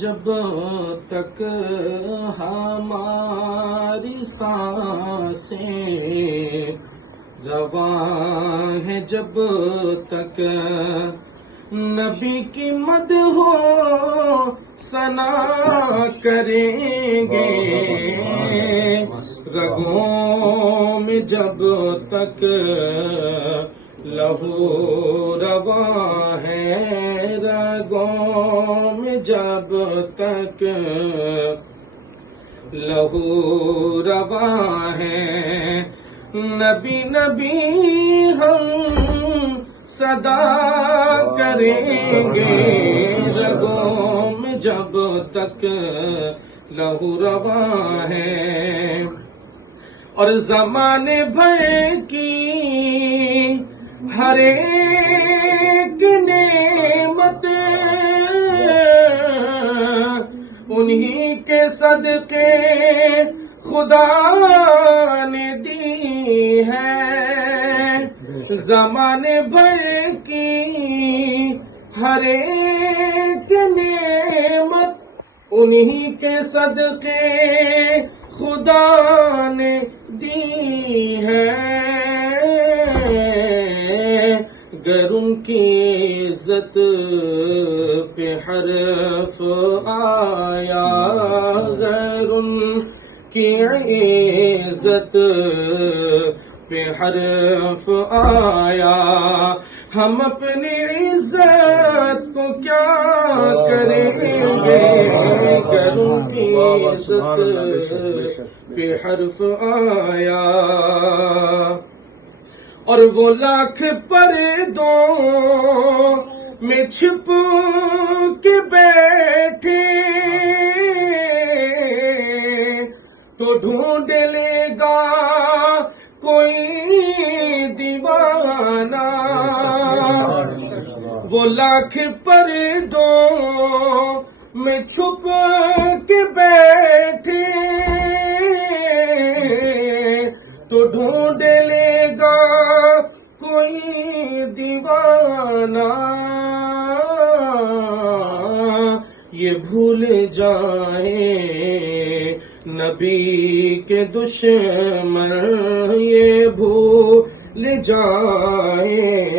جب تک ہماری سانسیں، رواں ہے جب تک نبی کی مدح و ثنا کریں گے، رگوں میں جب تک لہو رواں ہے، رگوں میں جب تک لہو رواں ہے، نبی نبی ہم صدا کریں گے، رگوں میں جب تک لہو رواں ہے۔ اور زمانے بھر کی ہر ایک نعمت انہی کے صدقے خدا نے دی ہے، زمانے بھر کی ہر ایک نعمت انہی کے صدقے خدا نے دی ہے، گر ان کی عزت پہ حرف آیا، گر ان کی عزت پہ حرف آیا، ہم اپنی عزت کو کیا کریں گے، گر ان کی عزت پہ حرف آیا۔ اور وہ لاکھ پردوں میں چھپ کے بیٹھے تو ڈھونڈ لے گا کوئی دیوانہ، وہ لاکھ پردوں میں چھپ کے بیٹھے تو ڈھونڈ لے گا کوئی دیوانہ، یہ بھول جائیں نبی کے دشمن، یہ بھول جائیں